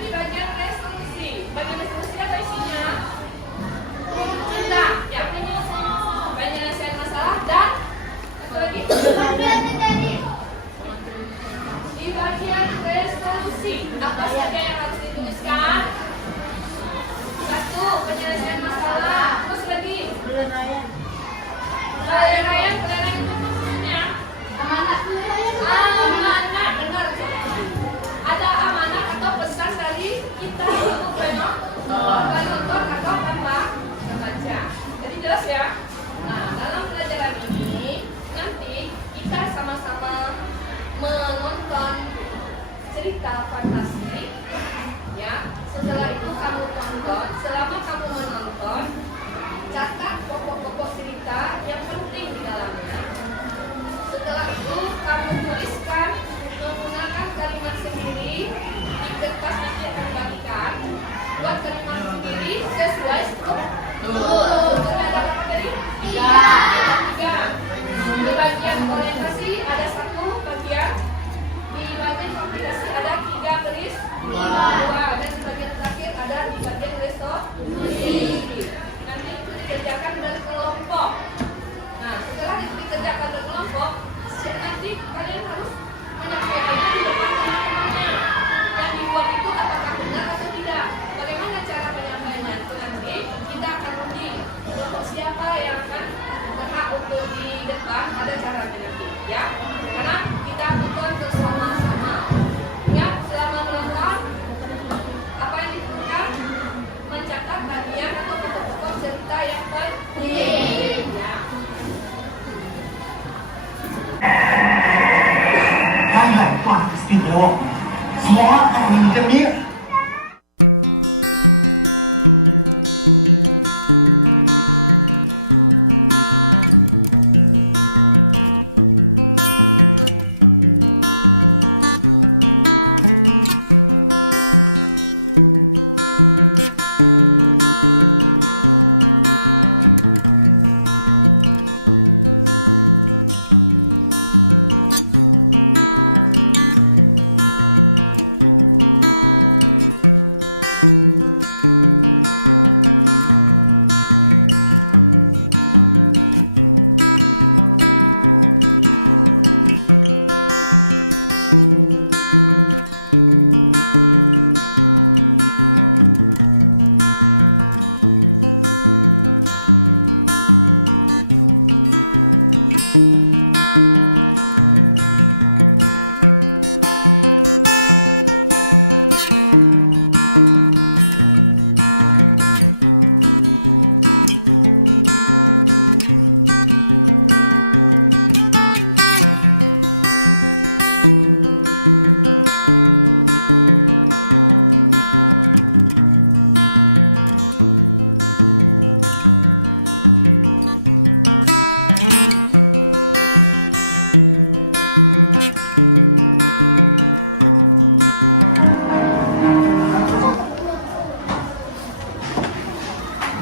di bagian resolusi. Bagian resolusi apa isinya? Cerita, ya. Penyelesaian masalah dan apa lagi? Di bagian resolusi, apa saja yang harus dituliskan? Satu, penyelesaian masalah. Terus lagi? Penilaian itu maksudnya amanat, benar. Ada amanat atau pesan dari kita untuk penonton atau pembaca. Jadi jelas ya. Nah, dalam pelajaran ini nanti kita sama-sama menonton cerita fantasi. Ya, setelah itu kamu tonton. Selama kamu menonton, catat pokok-pokok cerita yang penting di dalamnya. Setelah itu kamu tuliskan menggunakan kalimat sendiri di kertas yang akan bagikan. Buat kalimat sendiri sesuai struktur. Ada berapa tadi? 3. Di bagian orientasi ada 1 bagian. Di bagian kompilasi ada 3 garis 2. Dan di bagian terakhir ada di bagian resolusi. Nanti itu dikerjakan dari kelompok. Nah, setelah itu dikerjakan dari kelompok, nanti kalian harus menyampaikannya di depan teman-temannya. Yang dibuat itu apakah benar atau tidak? Bagaimana cara penyampaiannya? Itu nanti kita akan uji kelompok siapa yang akan berhak untuk di depan. Ada caranya nanti, ya. Karena kita butuh bersama-sama. Ya, selama menonton, apa yang dibutuhkan? Mencatat bagian atau pokok-pokok cerita yang penting. Ya. Hai, istimewa. Semua akan menginginkan dia.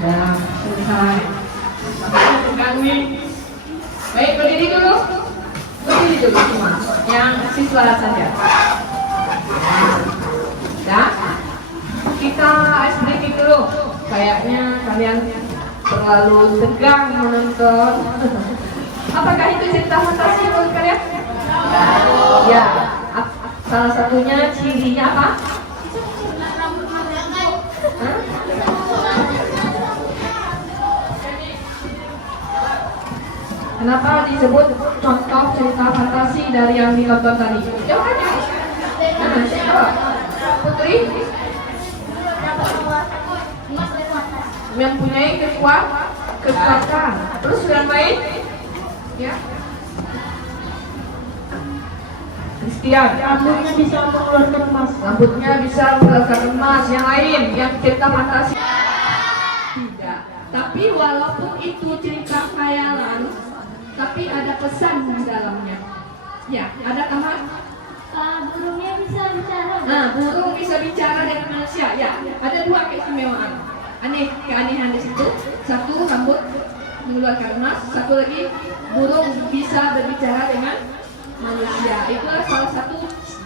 Sudah selesai. Kami baik, berdiri dulu semua. Yang siswa saja. Dah, kita ice breaking dulu. Kayaknya kalian terlalu tegang menonton. Apakah itu cerita fantasi menurut kalian? Ya. Salah satunya cirinya apa? Kenapa disebut contoh cerita fantasi dari yang ditonton tadi? Jawabannya? Nah, siapa? Putri? Mempunyai kekuatan. Terus yang lain? Ya. Christian. Rambutnya bisa mengeluarkan emas. Rambutnya bisa mengeluarkan emas. Yang lain? Yang cerita fantasi? Tidak. Tapi walaupun itu cerita khayalan, tapi ada pesan di dalamnya. Ya, ada Mas? Burungnya bisa bicara. Nah, burung bisa bicara dengan manusia. Ya, ada 2 keistimewaan. Keanehan di situ. Satu, rambut mengeluarkan emas. Satu lagi, burung bisa berbicara dengan manusia. Itulah salah satu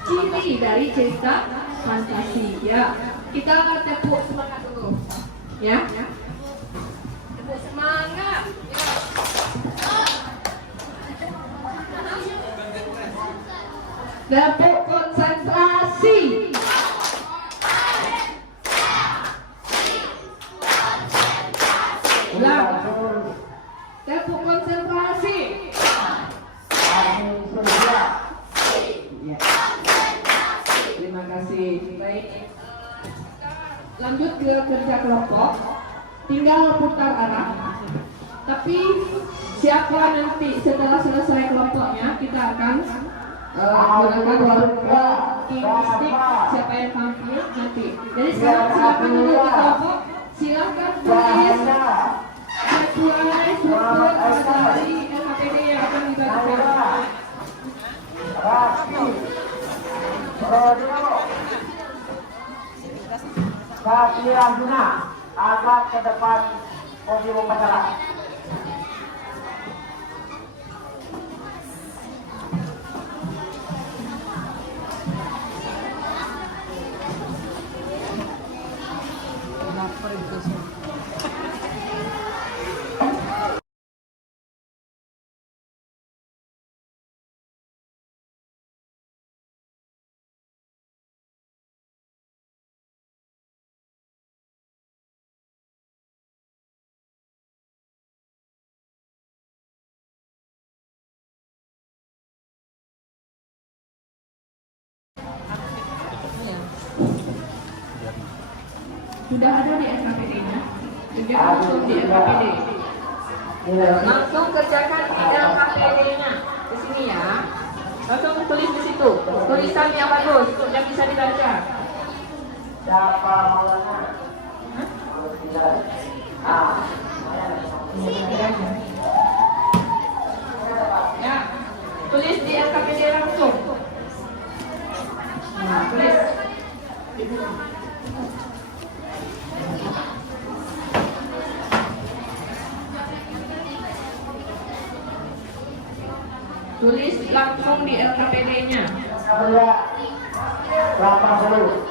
ciri dari cerita fantasi. Ya, kita tepuk semangat dulu. Ya, tepuk semangat. Ya. Tepuk konsentrasi. Ulang. Tepuk konsentrasi. Terima kasih. Baik. Lanjut ke kerja kelompok. Tinggal putar arah. Tapi siapa nanti setelah selesai kelompoknya kita akan gunakan walking stick. Siapa yang tampil nanti. Jadi sekarang silakan duduk di kelompok. Silakan tulis sesuai struktur dari LKPD yang akan dibagikan. Kaki Arjuna agak ke depan podium upacara. Sudah ada di LKPD-nya. Juga langsung di LKPD. Langsung kerjakan di LKPD-nya. Di sini ya. Langsung tulis di situ. Tulisan yang bagus yang bisa dibaca. Siapa mulanya? Ya. Tulis di LKPD langsung. Nah, tulis. Tulis langsung di LKPD-nya. Berapa dulu?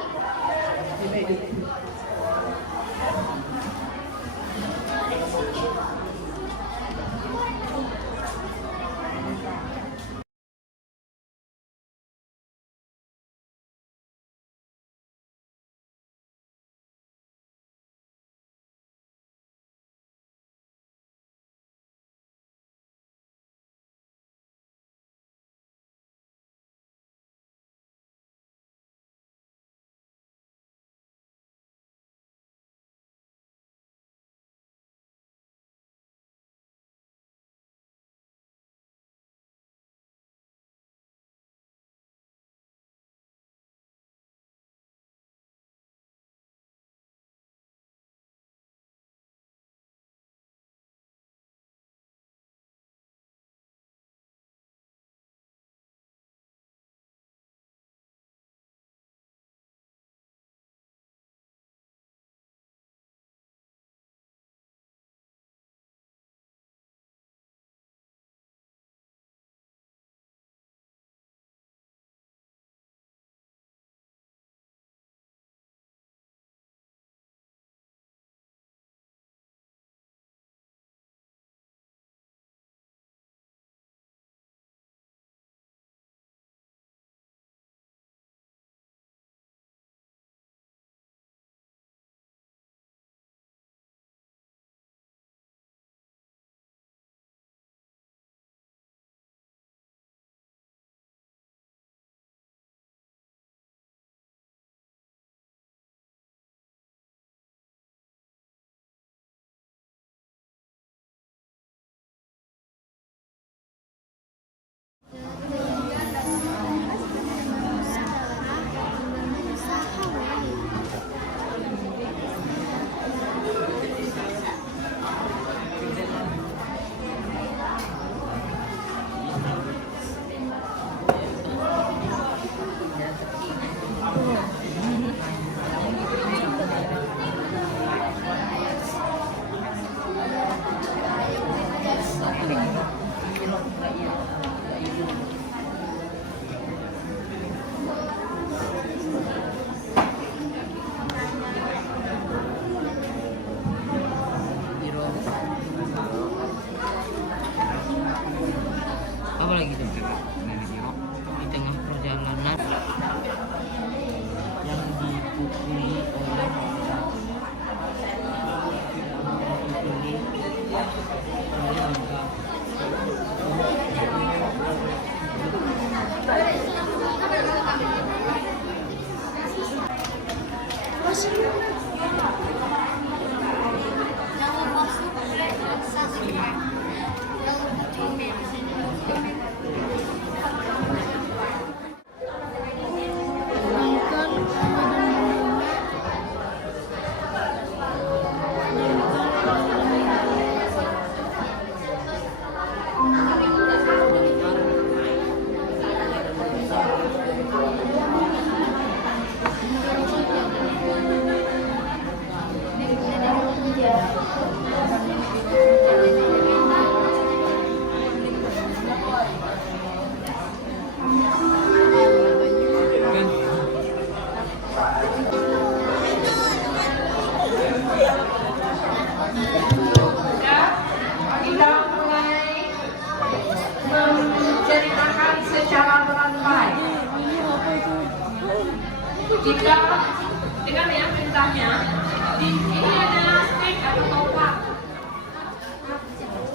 Ini adalah stick atau topak.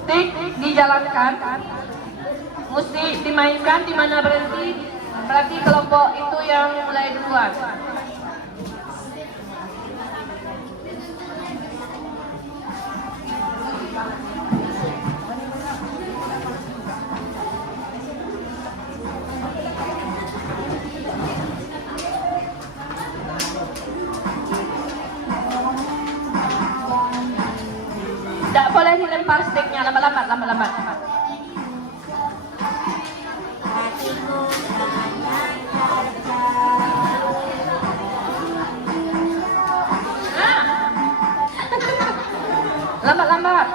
Stick dijalankan, mesti dimainkan di mana berhenti. Berarti kelompok itu yang mulai duluan. Tidak boleh dilempar sticknya lambat-lambat. Lambat-lambat.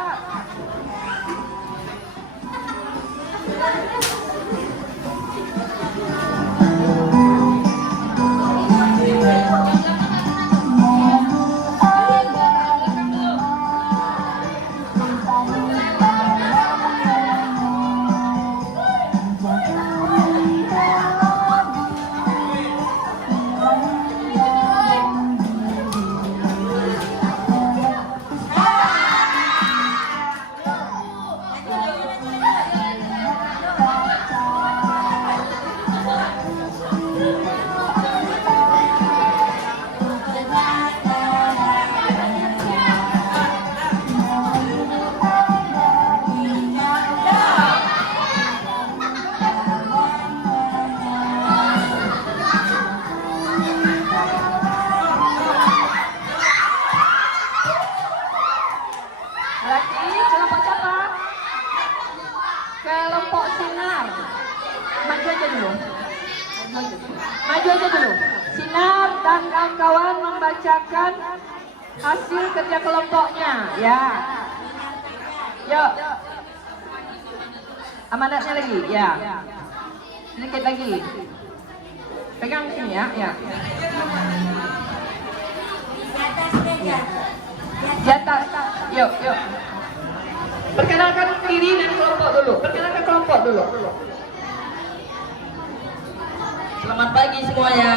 Kelompok sinar. Maju aja dulu. Sinar dan kawan-kawan membacakan hasil kerja kelompoknya. Ya. Yuk. Amanatnya lagi. Ya. Sedikit lagi. Pegang sini ya. Ya. Di atas. Yuk. Perkenalkan diri dan kelompok dulu. Selamat pagi semuanya.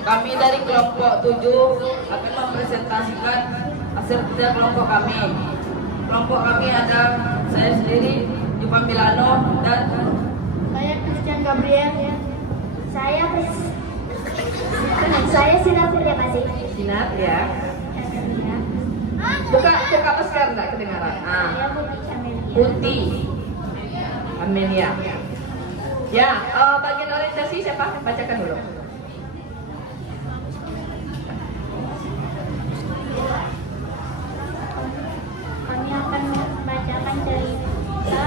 Kami dari kelompok 7 akan mempresentasikan hasil kerja kelompok kami. Kelompok kami ada saya sendiri, Jupan Milano, dan Saya Christian Gabriel. Saya Sinar Firya Kasih. Sinar ya. Buka masker enggak kedengaran. Saya Putri Camelia. Putih. Amelia. Ya, bagian orientasi siapa? Bacakan dulu. Kami akan membacakan cerita.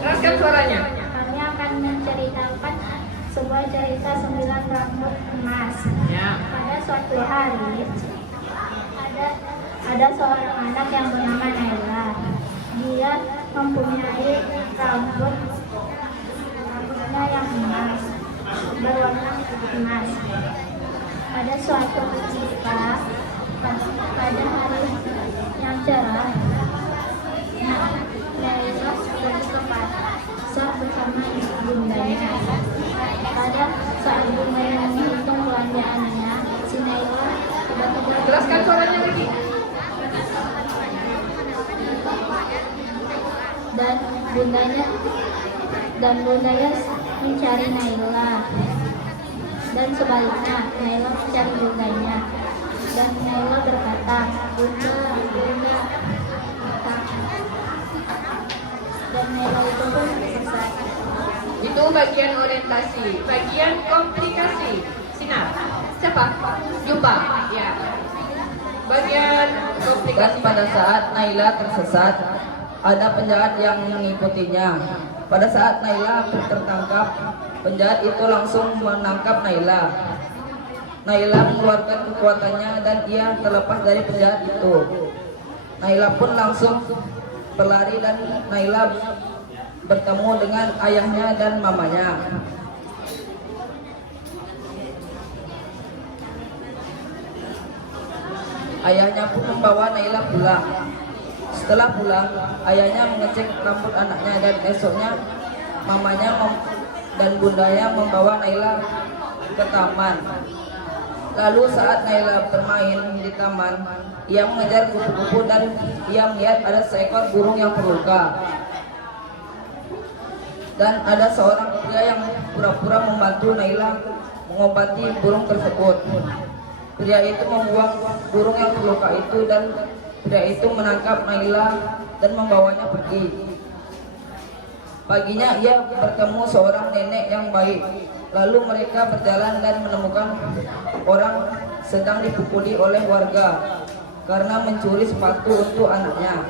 Keraskan suaranya. Kami akan menceritakan sebuah cerita 9 rambut emas. Ya. Pada suatu hari, ada seorang anak yang bernama Naila. Dia mempunyai rambutnya yang emas, berwarna emas. Pada suatu ketika, pada hari yang cerah, Naila pergi ke pasar bersama bundanya. Pada saat bundanya menghitung belanjaannya, si Naila tiba-tiba Jelaskan suaranya lagi. dan bundanya mencari Naila, dan sebaliknya Naila mencari bundanya, dan Naila berkata, Bunda, dan Naila itu pun sesat. Itu bagian orientasi. Bagian komplikasi. Sinar. Siapa? Jumpa. Ya. Bagian dan komplikasi. pada saat Naila tersesat, ada penjahat yang mengikutinya. Pada saat Naila tertangkap, penjahat itu langsung menangkap Naila. Naila mengeluarkan kekuatannya dan ia terlepas dari penjahat itu. Naila pun langsung berlari dan Naila bertemu dengan ayahnya dan mamanya. Ayahnya pun membawa Naila pulang. Setelah pulang, ayahnya mengecek rambut anaknya dan esoknya mamanya dan bundanya membawa Naila ke ke taman. Lalu saat Naila bermain di taman, ia mengejar kupu-kupu dan ia melihat ada seekor burung yang terluka. Dan ada seorang pria yang pura-pura membantu Naila mengobati burung tersebut. Pria itu membuang burung yang terluka itu dan pria itu menangkap Naila dan membawanya pergi. Paginya ia bertemu seorang nenek yang baik. Lalu mereka berjalan dan menemukan orang sedang dipukuli oleh warga karena mencuri sepatu untuk anaknya.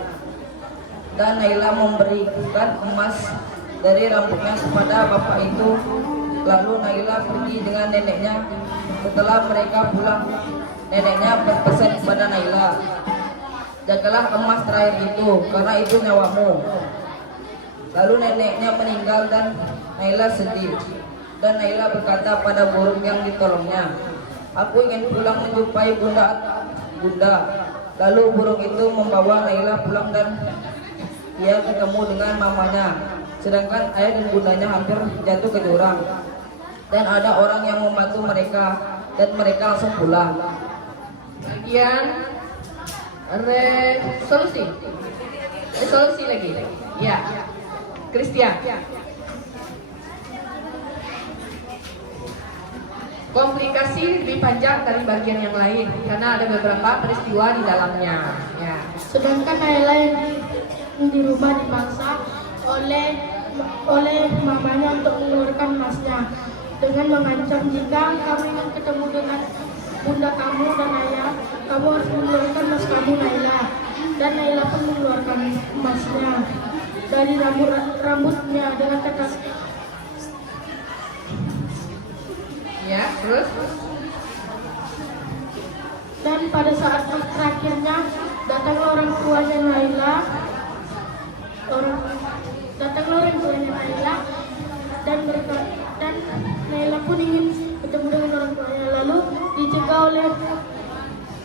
Dan Naila memberikan emas dari rambutnya kepada bapak itu. Lalu Naila pergi dengan neneknya. Setelah mereka pulang, neneknya berpesan kepada Naila, "Jagalah emas terakhir itu, karena itu nyawamu." Lalu neneknya meninggal dan Naila sedih. Dan Naila berkata pada burung yang ditolongnya, "Aku ingin pulang menjumpai bunda." Lalu burung itu membawa Naila pulang dan dia ketemu dengan mamanya. Sedangkan ayah dan bundanya hampir jatuh ke jurang. Dan ada orang yang membantu mereka dan mereka langsung pulang. Bagian resolusi lagi. Ya, Christian. Komplikasi lebih panjang dari bagian yang lain karena ada beberapa peristiwa di dalamnya. Ya. Sedangkan Naila yang di rumah dipaksa oleh mamanya untuk mengeluarkan emasnya dengan mengancam, "Jika kamu ingin ketemu dengan bunda kamu dan ayah, kamu harus mengeluarkan emas kamu, Naila." Dan Naila pun mengeluarkan emasnya dari rambutnya dengan tetes. Ya, terus Dan pada saat terakhirnya datanglah orang tuanya Naila. Dan Naila pun ingin bertemu dengan orang tuanya, lalu dicegah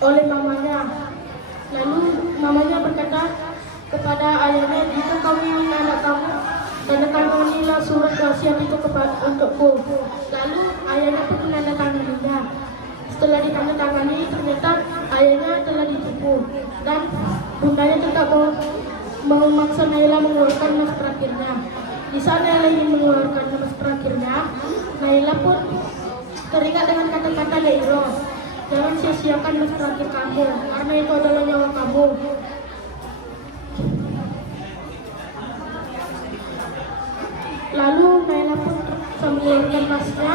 oleh mamanya. Lalu mamanya berkata kepada ayahnya, "Jika kamu ingin anak kamu, tandatanganilah surat wasiat itu untukku." Lalu ayahnya pun menandatanganinya. Setelah ditandatangani, ternyata ayahnya telah ditipu dan bundanya tetap memaksa Naila mengeluarkan emas terakhirnya. Di saat Naila ingin mengeluarkan emas terakhirnya, Naila pun teringat dengan kata-kata Leiro, "Jangan sia-siakan emas terakhir kamu, karena itu adalah nyawa kamu." Lalu Naila pun mengeluarkan emasnya,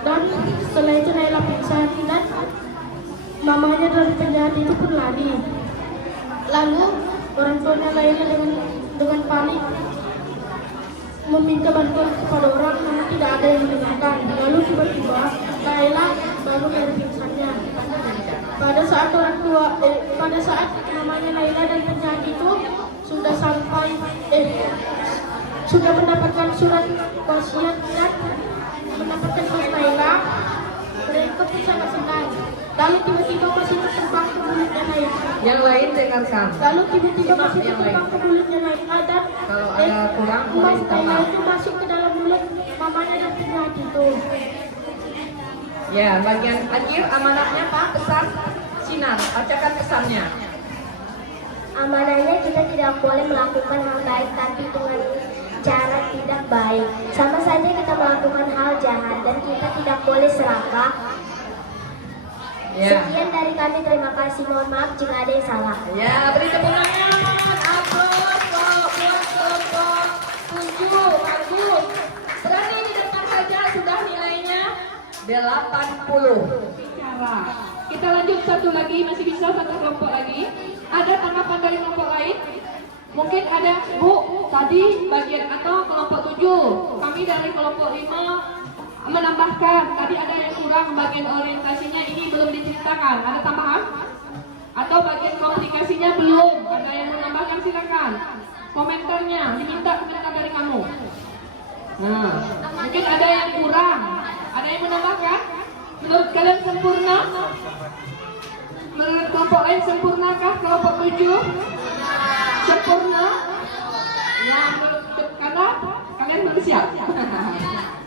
dan setelah itu Naila pingsan dan mamanya dari penjahat itu pun lari. Lalu orang tuanya lainnya dengan panik meminta bantuan kepada orang, namun tidak ada yang mendengarkan. Lalu tiba-tiba Naila bangun dari pingsannya. Pada saat mamanya Naila dan penjahat itu sudah mendapatkan surat wasiat dan mendapatkan emas Naila, mereka pun sangat senang. Lalu tiba-tiba masih terbang ke mulutnya Naila. yang lain dengarkan. Lalu tiba-tiba Maaf, masih yang terbang lain. ke mulutnya Naila dan Kalau ada kurang, boleh emas Naila ditambah. itu masuk ke dalam mulut mamanya dan penjahat itu. Ya, bagian akhir amanatnya Pak, pesan Sinar, bacakan pesannya. Amanahnya kita tidak boleh melakukan hal baik tapi dengan cara tidak baik. Sama saja kita melakukan hal jahat dan kita tidak boleh serakah. Ya. Sekian dari kami, terima kasih. Mohon maaf jika ada yang salah. Ya, beri tepuk tangan. Aplaus buat kelompok 7. Bagus. Berani di depan saja, sudah nilainya 80. Bicara. Kita lanjut satu lagi, masih bisa satu kelompok lagi. Ada tanggapan dari kelompok lain? Mungkin ada, Bu, tadi bagian atau kelompok 7. Kami dari kelompok 5 menambahkan, tadi ada yang kurang bagian orientasinya, ini belum diceritakan. Ada tambahan? Atau bagian komunikasinya belum? Ada yang menambahkan, silakan. Komentarnya, diminta komentar dari kamu. Nah, mungkin ada yang kurang. Ada yang menambahkan? Menurut kalian sempurna? Menurut kelompok lain sempurnakah kelompok 7? Sempurna? Ya, karena kalian belum siap.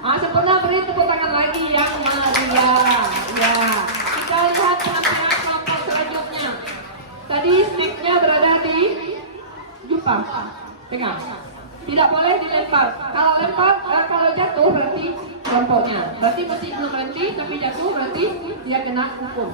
Sempurna, beri tepuk tangan lagi yang meriah. Ya, kita lihat penampilan kelompok selanjutnya. Tadi sticknya berada di jumpa, pegang. Tidak boleh dilempar. Kalau lempar, kalau jatuh berarti kelompoknya. Berarti mesti belum berhenti, tapi jatuh berarti dia kena hukum.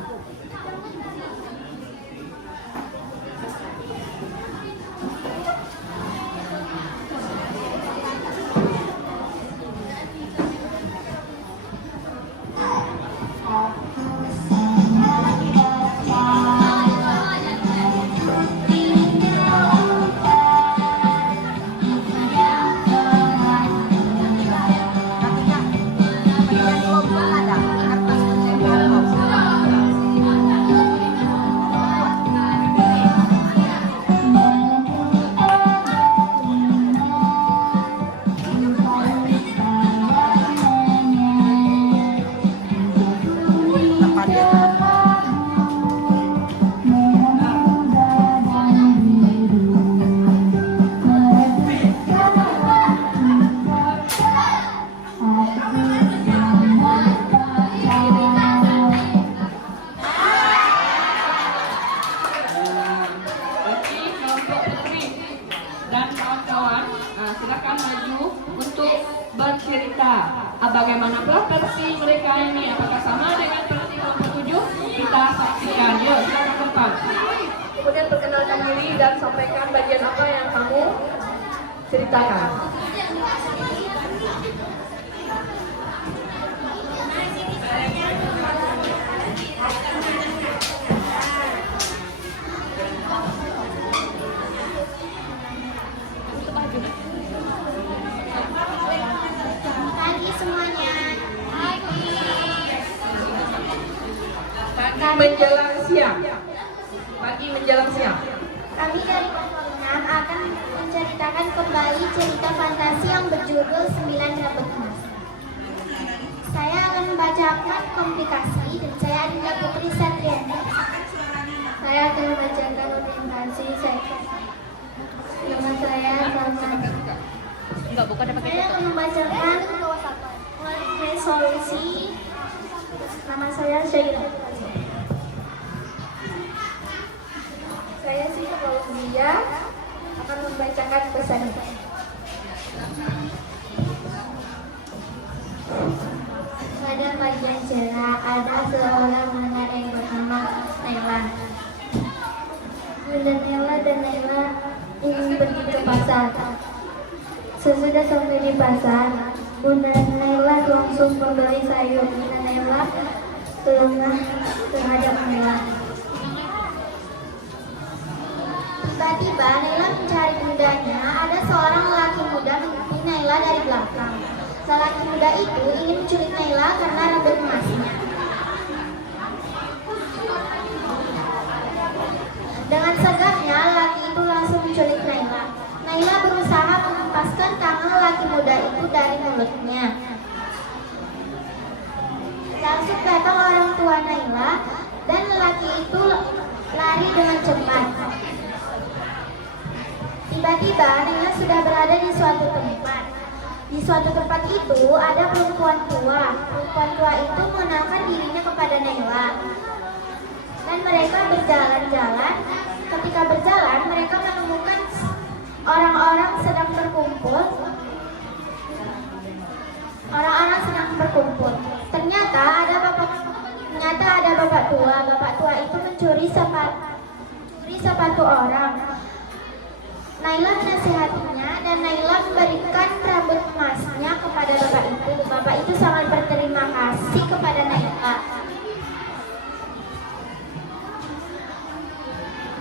Silakan maju untuk bercerita bagaimana versi mereka ini, apakah sama dengan versi kelompok 7? Kita saksikan. Yuk, silakan ke depan. Kemudian perkenalkan diri dan sampaikan bagian apa yang kamu ceritakan. Pagi semuanya. Pagi menjelang siang. Pagi menjelang siang. Kami dari kelompok 6 akan menceritakan kembali cerita fantasi yang berjudul 9 Rambut Emas. Saya akan membacakan komplikasi dan saya Adinda Putri Satriani. Saya akan membacakan orientasi saya. Nama saya Salman. Saya akan membacakan resolusi. Nama saya Syaira. Saya psikologia akan membacakan pesan. Pada bagian cerah ada seorang anak yang bernama Naila. Bunda Naila dan Naila ingin pergi ke pasar. Sesudah sampai di pasar, Bunda Naila langsung membeli sayur. Bunda Naila lengah terhadap Naila. Tiba-tiba Naila mencari bundanya. Ada seorang lelaki muda mengikuti Naila dari belakang. Lelaki muda itu ingin menculik Naila karena rambut emasnya. Dengan segahnya lelaki itu langsung menculik Naila. Naila berusaha menghempaskan tangan lelaki muda itu dari mulutnya. Langsung datang orang tua Naila dan lelaki itu lari dengan cepat. Tiba-tiba Naila sudah berada di suatu tempat. Di suatu tempat itu ada perempuan tua. Perempuan tua itu mengenalkan dirinya kepada Naila. Dan mereka berjalan-jalan. Ketika berjalan mereka menemukan orang-orang sedang berkumpul. Orang-orang sedang berkumpul. Ternyata ada bapak tua. Bapak tua itu mencuri sepatu orang. Naila menasihatinya dan Naila memberikan rambut emasnya kepada bapak itu. Bapak itu sangat berterima kasih kepada Naila.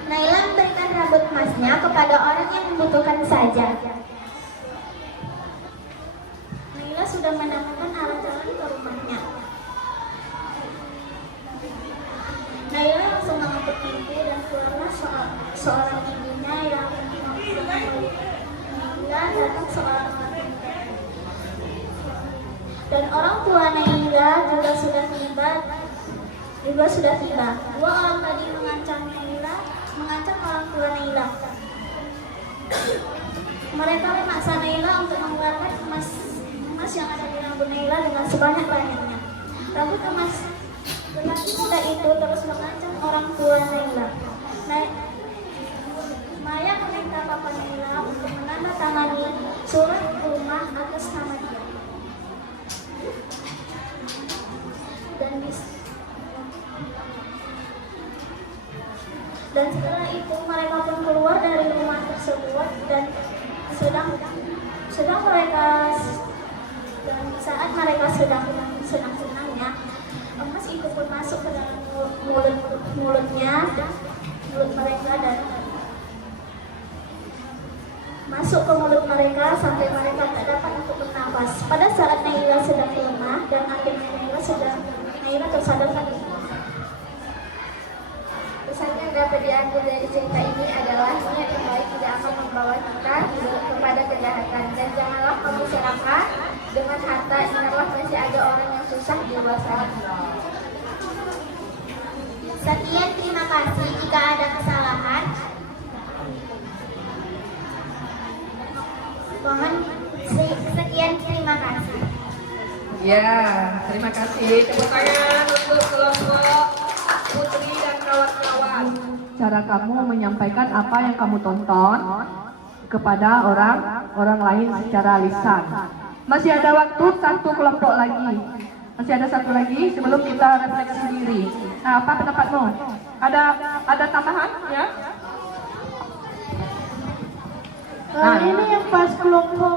Naila memberikan rambut emasnya kepada orang yang membutuhkan saja. Naila sudah menemukan arah jalan ke rumahnya. Naila langsung mengetuk pintu dan keluarlah seorang ibunya yang datang seorang laki. Dan orang tua Naila juga sudah tiba. Dua orang tadi mengancam orang tua Naila. Mereka memaksa Naila untuk mengeluarkan emas yang ada di rambut Naila dengan sebanyak-banyaknya. Rambut emas lelaki muda itu terus mengancam orang tua Naila. Maya meminta papa Naila untuk menandatangani surat rumah atas nama dia. Dan setelah itu mereka pun keluar dari rumah tersebut dan saat mereka sedang senang-senangnya, emas itu pun masuk ke dalam mulutnya dan mulut mereka dan masuk ke mulut mereka sampai mereka tak dapat untuk bernafas. Pada saat Naila sedang lemah dan akhirnya Naila tersadar lagi. Pesan yang dapat diambil dari cerita ini adalah niat yang baik tidak akan membawa kita kepada kejahatan, dan janganlah kamu serakah dengan harta, ingatlah masih ada orang yang susah di luar sana. Sekian, terima kasih. Jika ada kesalahan, mohon sekian, terima kasih. Ya, terima kasih. Tepuk tangan untuk kelompok Putri dan kawan-kawan. Cara kamu menyampaikan apa yang kamu tonton kepada orang lain secara lisan. Masih ada waktu satu kelompok lagi. Masih ada satu lagi sebelum kita refleksi diri. Nah, apa pendapatmu? Ada tambahan ya? Ini yang pas kelompok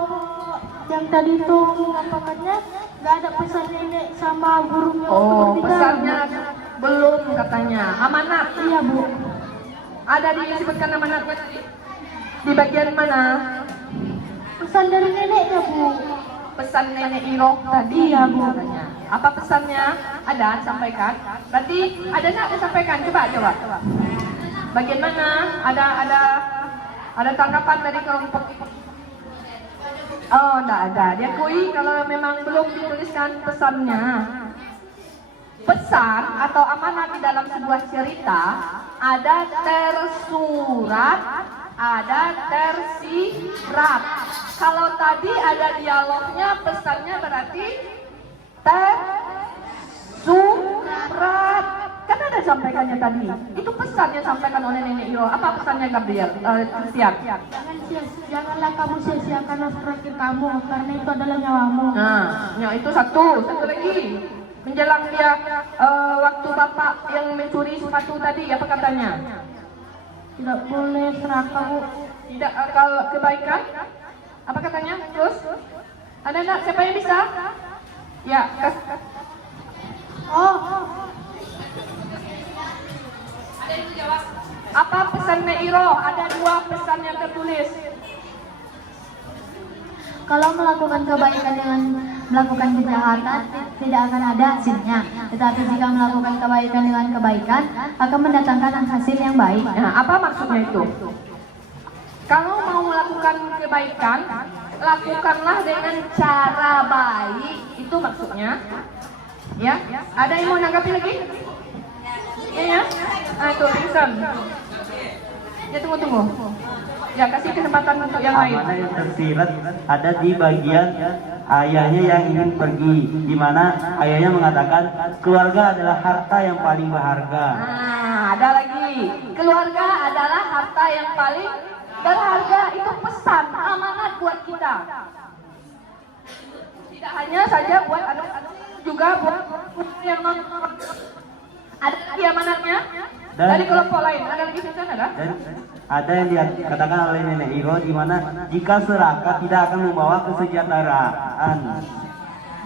yang tadi itu mengapakannya nggak ada pesan nenek sama gurunya. Oh, pesannya belum katanya. Amanat. Iya, Bu. Ada disebutkan amanatnya tadi? Di bagian mana? Pesan dari neneknya, Bu. Pesan nenek Iro tadi Iya, Bu. katanya. Apa pesannya? Ada sampaikan. Berarti ada nggak disampaikan? Coba. Bagian mana? Ada tanggapan dari kelompok itu? Oh, enggak ada. Dia akui kalau memang belum dituliskan pesannya. Pesan atau amanat di dalam sebuah cerita ada tersurat, ada tersirat. Kalau tadi ada dialognya, pesannya berarti tersurat. Kan ada sampaikannya tadi. Itu pesan yang sampaikan oleh Nenek Iro. Apa pesannya, Gabriel? Siap. Janganlah kamu sia-siakan nafas terakhir kamu, karena itu adalah nyawamu. Nah, ya itu satu lagi. Menjelang dia waktu bapak yang mencuri sepatu tadi, apa katanya? Tidak boleh serakah, Bu. Tidak akal kebaikan. Apa katanya? Terus? Ada enggak? Siapa yang bisa? Ya, Ada yang jawab. apa pesan Nek Iro? Ada dua pesan yang tertulis. Kalau melakukan kebaikan dengan melakukan kejahatan tidak akan ada hasilnya. Tetapi jika melakukan kebaikan dengan kebaikan akan mendatangkan hasil yang baik. Nah, apa maksudnya itu? Kalau mau melakukan kebaikan, lakukanlah dengan cara baik. Itu maksudnya. Ya, ada yang mau nanggapi lagi? Ya. Nah, itu Vincent. Ya, tunggu. Ya, kasih kesempatan untuk yang lain. Amanah yang tersirat ada di bagian ayahnya yang ingin pergi, di mana ayahnya mengatakan keluarga adalah harta yang paling berharga. Nah, ada lagi. Keluarga adalah harta yang paling berharga. Itu pesan amanat buat kita. Tidak hanya saja buat anak-anak, juga buat yang nonton. Ada lagi amanatnya dari kelompok lain. Ada lagi Vincent, ada? Dan ada yang dikatakan oleh Nenek Iro, di mana jika serakah tidak akan membawa kesejahteraan.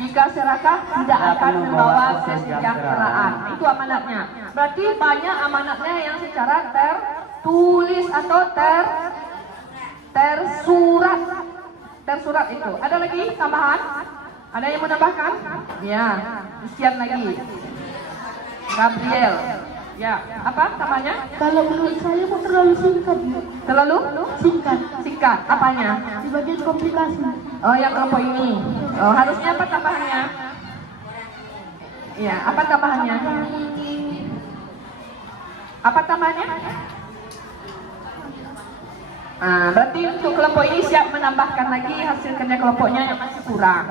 Jika serakah tidak akan membawa kesejahteraan. Itu amanatnya. Berarti banyak amanatnya yang secara tertulis atau tersurat. Tersurat itu. Ada lagi tambahan? Ada yang menambahkan? Ya, sekian lagi. Gabriel. Ya, apa tambahannya? Kalau menurut saya kok terlalu singkat, Bu. Terlalu Singkat. singkat. Apanya? Di bagian komplikasi. Oh, yang kelompok ini. Oh, harusnya apa tambahannya? Ya, apa tambahannya? Apa tambahannya? Berarti untuk kelompok ini siap menambahkan lagi hasil kerja kelompoknya yang masih kurang.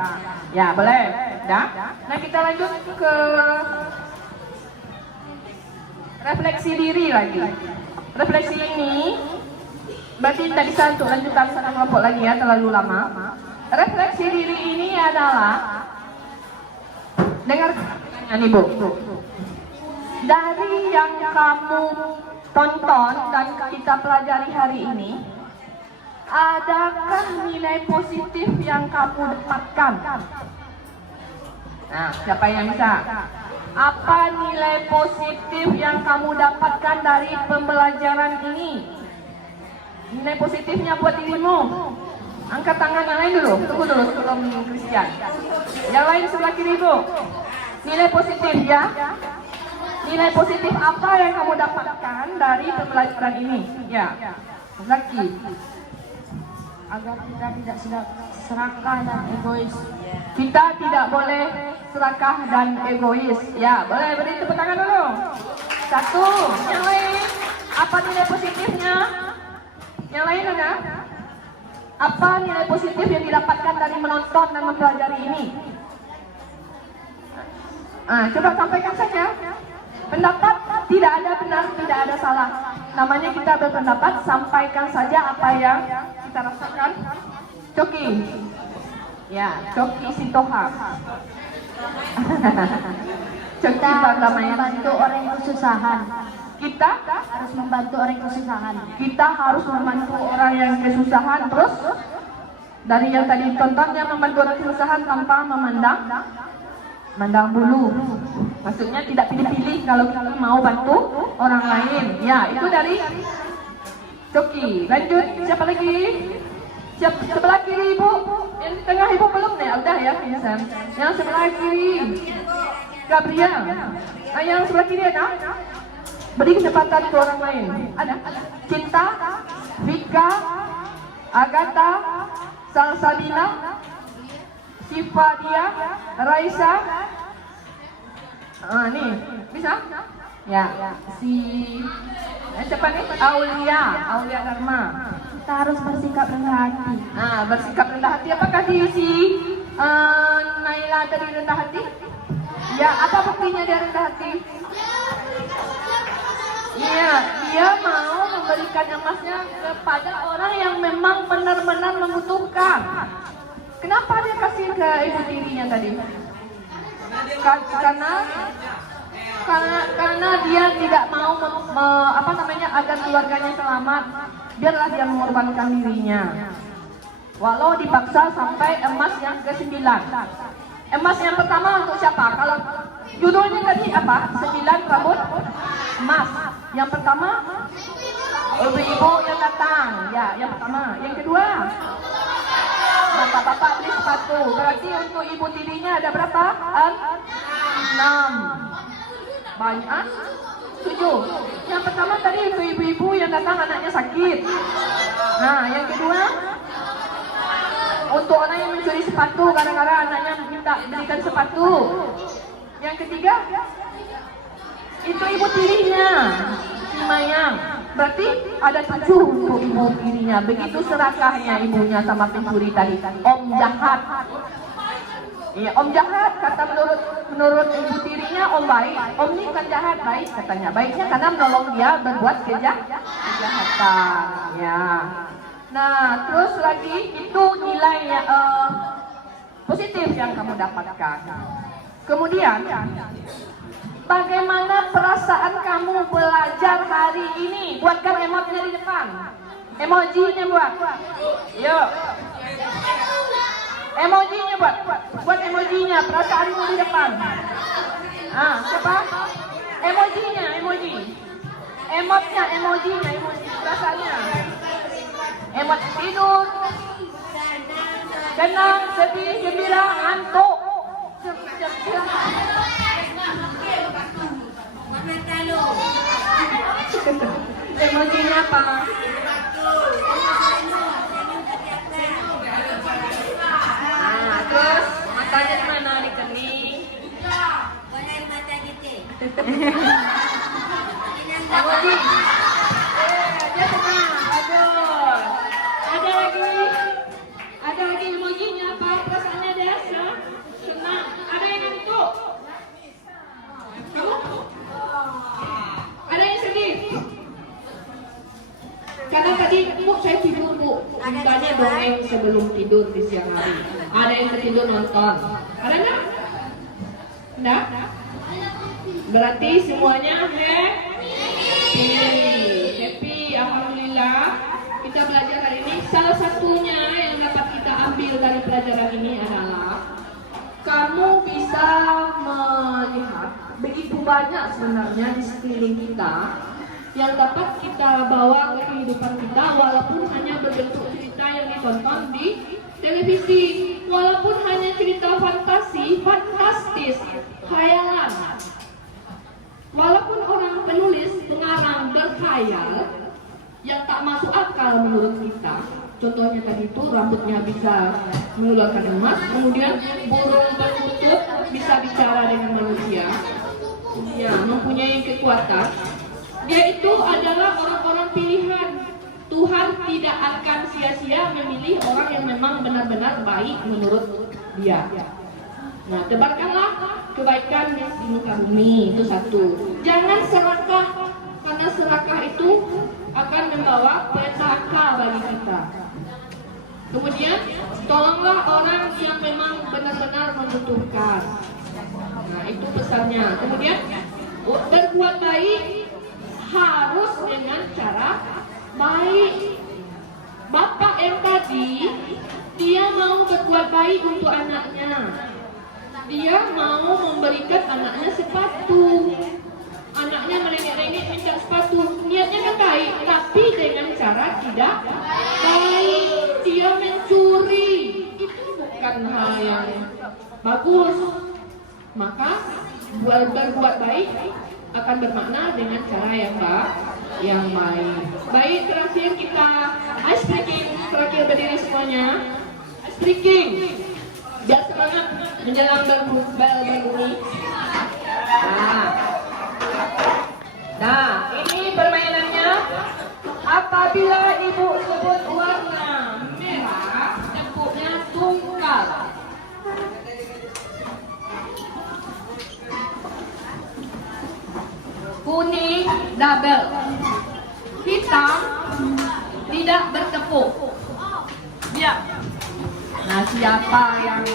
Ya, boleh. Dah. Nah, kita lanjut ke refleksi diri lagi. Refleksi ini berarti tidak bisa untuk lanjutan satu kelompok lagi ya, terlalu lama. Refleksi diri ini adalah dengar pertanyaan Ibu. Dari yang kamu tonton dan kita pelajari hari ini, adakah nilai positif yang kamu dapatkan? Nah, siapa yang bisa? Apa nilai positif yang kamu dapatkan dari pembelajaran ini? Nilai positifnya buat dirimu. Angkat tangan yang lain dulu. Tunggu dulu sebelum Christian. Yang lain sebelah kiri, Bu. Nilai positif ya. Nilai positif apa yang kamu dapatkan dari pembelajaran ini? Ya. Zaki. Agar kita tidak serakah dan egois. Kita tidak boleh serakah dan egois. Ya, boleh beri tepuk tangan dulu. Satu. Yang lain. Apa nilai positifnya? Yang lain ada? Apa nilai positif yang didapatkan dari menonton dan mempelajari ini? Coba sampaikan saja. Pendapat tidak ada benar, tidak ada salah. Namanya kita berpendapat, sampaikan saja apa yang kita rasakan. Coki. Ya, Coki Sintoha. Coki Kita harus Pardamaya. membantu orang yang kesusahan. Kita Harus membantu orang yang kesusahan. kita harus membantu orang yang kesusahan. Terus dari yang tadi tontonnya membantu orang kesusahan tanpa memandang bulu. Maksudnya tidak pilih-pilih kalau kita mau bantu orang lain. Ya, itu dari Coki. Lanjut, siapa lagi? Sebelah kiri Ibu. Yang di tengah Ibu belum nih, udah ya, Vincent. Yang sebelah kiri Gabriel. Yang sebelah kiri ada? Beri kesempatan ke orang lain. Ada? Cinta, Vika, Agatha, Salsabila, Siva dia, Raisa. Nih, bisa? Ya, siapa nih? Aulia Dharma. Kita harus bersikap rendah hati. Bersikap rendah hati. Apakah si Naila tadi rendah hati? Ya, apa buktinya dia rendah hati? Iya, dia mau memberikan emasnya kepada orang yang memang benar-benar membutuhkan. Kenapa dia kasih ke ibu tirinya tadi? Karena dia tidak mau agar keluarganya selamat. Biarlah dia mengorbankan dirinya. Walau dipaksa sampai emas yang ke-9. Emas yang pertama untuk siapa? Kalau judulnya tadi apa? 9 rambut emas. Yang pertama, ibu-ibu yang datang. Ya, yang pertama. Yang kedua, bapak-bapak beli sepatu. Berarti untuk ibu tirinya ada berapa? 6. Banyak? 7. Yang pertama tadi untuk ibu-ibu yang datang anaknya sakit. Nah, yang kedua, untuk orang yang mencuri sepatu gara-gara anaknya minta belikan sepatu. Yang ketiga, itu ibu tirinya, si Mayang. Berarti ada 7 untuk ibu tirinya. Begitu serakahnya ibunya sama pencuri tadi. Om jahat. Iya, om jahat kata menurut ibu tirinya om baik. Om ini bukan jahat, baik katanya. Baiknya karena menolong dia berbuat kejahatan. Ya. Nah, terus lagi itu nilai positif yang kamu dapatkan. Kemudian, bagaimana perasaan kamu belajar hari ini? Buatkan emotnya di depan. Emojinya buat. Yuk. Emojinya buat. Buat emojinya, perasaanmu di depan. Siapa? Emojinya, emoji. Emotnya, emojinya, emoji. Perasaannya. Emot tidur, senang, sedih, gembira, ngantuk. Emojinya apa? Terus matanya di mana? Di kening. Emoji. Dia senang, bagus. lagi, Bu, saya tidur, Bu. Mintanya dongeng sebelum tidur di siang hari. Ada yang ketidur nonton. Ada nggak? Nggak? Berarti semuanya happy. Alhamdulillah. Kita belajar hari ini. Salah satunya yang dapat kita ambil dari pelajaran ini adalah kamu bisa melihat begitu banyak sebenarnya di sekeliling kita yang dapat kita bawa ke kehidupan kita, walaupun hanya berbentuk cerita yang ditonton di televisi, walaupun hanya cerita fantastis, khayalan. Walaupun orang penulis, pengarang berkhayal yang tak masuk akal menurut kita. Contohnya tadi itu rambutnya bisa mengeluarkan emas, kemudian burung berkutub bisa bicara dengan manusia, ya, mempunyai kekuatan. Dia itu adalah orang-orang pilihan. Tuhan tidak akan sia-sia memilih orang yang memang benar-benar baik menurut dia. Nah, tebarkanlah kebaikan di muka bumi, itu satu. Jangan serakah, karena serakah itu akan membawa petaka bagi kita. Kemudian, tolonglah orang yang memang benar-benar membutuhkan. Nah, itu pesannya. Kemudian, berbuat baik harus dengan cara baik. Bapak yang tadi, dia mau berbuat baik untuk anaknya. Dia mau memberikan anaknya sepatu. Anaknya merengek-rengek minta sepatu. Niatnya kan baik, tapi dengan cara tidak baik. Dia mencuri. Itu bukan hal yang bagus. Maka berbuat baik akan bermakna dengan cara yang baik. Baik, terakhir kita ice breaking. Terakhir berdiri semuanya. Ice breaking. Biar semangat menjelang bel berbunyi. Nah, ini permainannya. Apabila ibu sebut warna merah, tepuknya tunggal. Kuning double, hitam tidak bertepuk. Ya. Nah, siapa yang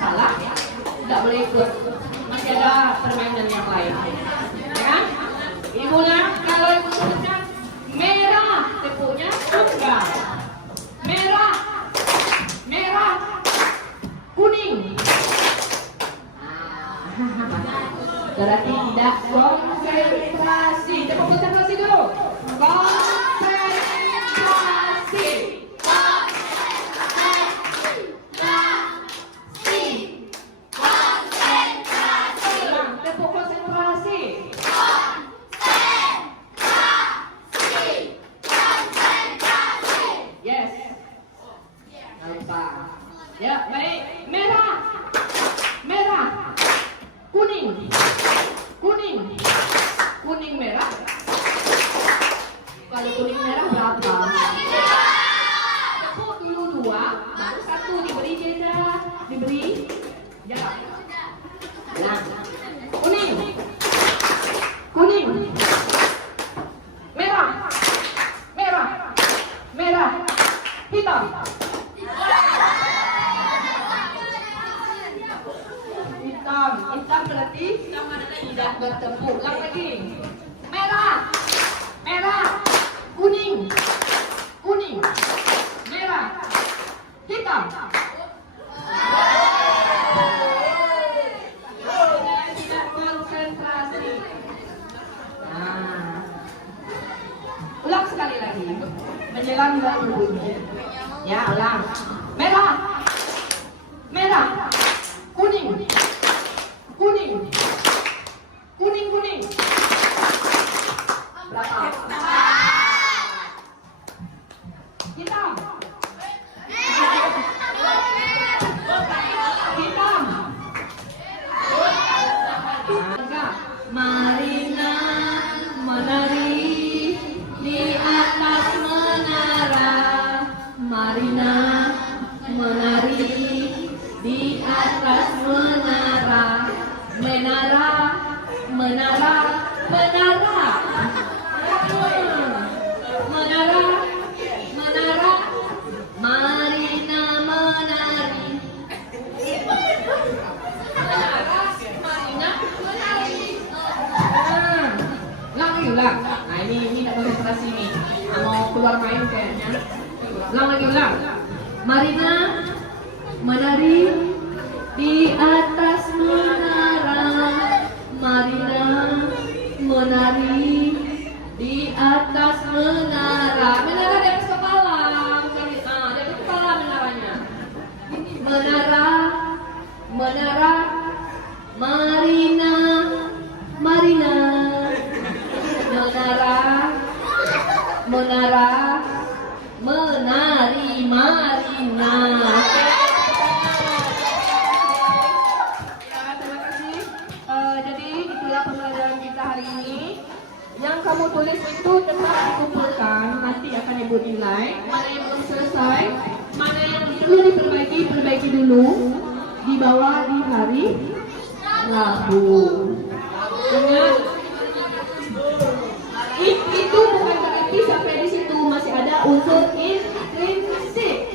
salah tidak boleh ikut. Masih ada permainan yang lain. Ya kan? Ibunya kalau ibu sebutkan merah, tepuknya tunggal. Merah, kuning. Berarti tidak konsentrasi. Coba konsentrasi dulu. Konsentrasi. Tepuk konsentrasi. Yes. Jangan lupa. Ya, baik. Merah. Kuning merah. Kalau kuning merah berapa? Tepuk dulu 2, baru 1 diberi jeda, diberi jarak. Nah, kuning, merah, hitam. Hitam berarti tidak bertepuk. Ulang lagi. Merah, kuning, merah, hitam. Tidak konsentrasi. Nah, ulang sekali lagi. Menjelang berbunyi. Ya, ulang. Merah, kuning. Berapa? Hitam. Marina menari di atas menara. Marina menari di atas menara. Menara. ulang. Nah ini tak konsentrasi nih. Mau keluar main kayaknya. Ulang lagi ulang. Marina menari di atas menara. Marina menari di atas menara. Menara di atas kepala, bukan di atas kepala menaranya. Menara, menara, Marina, Marina, menara, menara, menari, Marina. Ya, terima kasih. Jadi itulah pembelajaran kita hari ini. Yang kamu tulis itu tetap dikumpulkan, nanti akan ibu nilai. Mana yang belum selesai, mana yang perlu diperbaiki, perbaiki dulu. Di bawah di hari Rabu. Ingat, itu bukan berarti sampai di situ masih ada unsur intrinsik.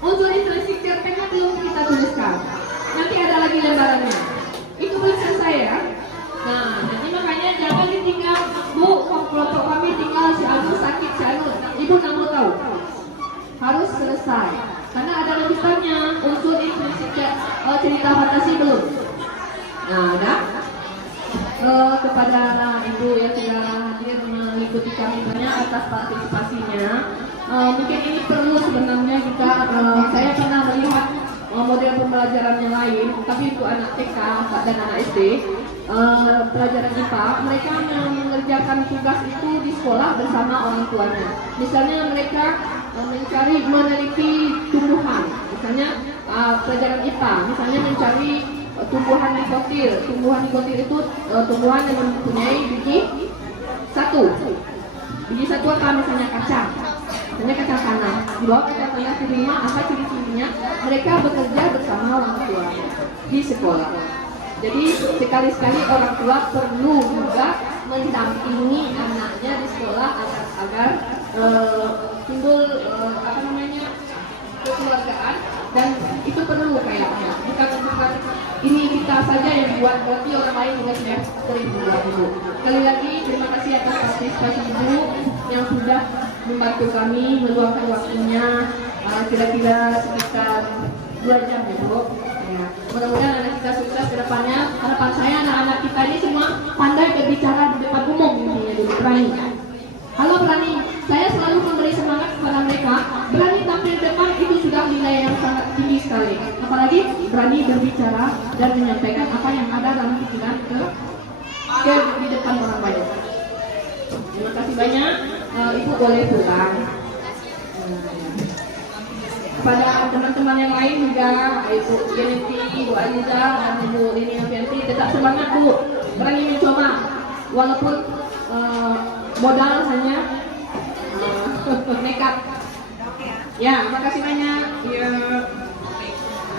Unsur intrinsik cerpennya belum kita tuliskan. Nanti ada lagi lembarannya. Itu belum selesai ya. Nah, jadi makanya jangan ditinggal. Bu, kelompok kami tinggal si Agus sakit si Agus. Ibu nggak mau tahu. Harus selesai. Karena ada lanjutannya. Unsur intrinsik cerita fantasi belum. Nah, ada. Kepada ibu yang sudah hadir mengikuti kami banyak atas partisipasinya. Mungkin ini perlu sebenarnya kita. Saya pernah melihat model pembelajaran yang lain, tapi untuk anak TK dan anak SD. Pelajaran IPA, mereka mengerjakan tugas itu di sekolah bersama orang tuanya. Misalnya mereka mencari meneliti tumbuhan, misalnya pelajaran IPA, misalnya mencari tumbuhan nikotil. Tumbuhan nikotil itu tumbuhan yang mempunyai biji satu. Biji satu apa? Misalnya kacang. Misalnya kacang tanah. Di bawah kacang tanah terima apa ciri-cirinya? Mereka bekerja bersama orang tua di sekolah. Jadi sekali-sekali orang tua perlu juga mendampingi anaknya di sekolah agar timbul kekeluargaan, dan itu perlu kayaknya. Bukan ini kita saja yang buat, berarti orang lain juga sudah sering buat ibu. Sekali lagi terima kasih atas partisipasi ibu yang sudah membantu kami meluangkan waktunya kira-kira sekitar 2 jam ya Bu. Ya. Mudah-mudahan anak kita sukses ke depannya. Harapan saya anak-anak kita ini semua pandai berbicara di depan umum, intinya dulu berani. Halo berani. Saya selalu memberi semangat kepada mereka. Berani tampil di depan itu sudah nilai yang sangat tinggi sekali. Apalagi berani berbicara dan menyampaikan apa yang ada dalam pikiran ke di depan orang banyak. Terima kasih banyak. Ibu boleh pulang. Kepada teman-teman yang lain juga, Ibu Geneti, Ibu Aliza, dan Ibu Rini Avianti, tetap semangat Bu, berani mencoba, walaupun modal hanya nekat. Ya, terima kasih banyak. Ya,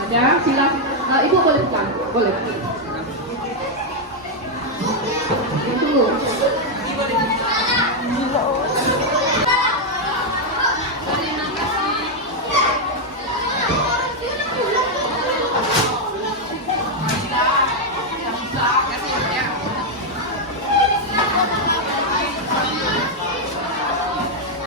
ada, silakan. Ibu boleh bukan? Boleh.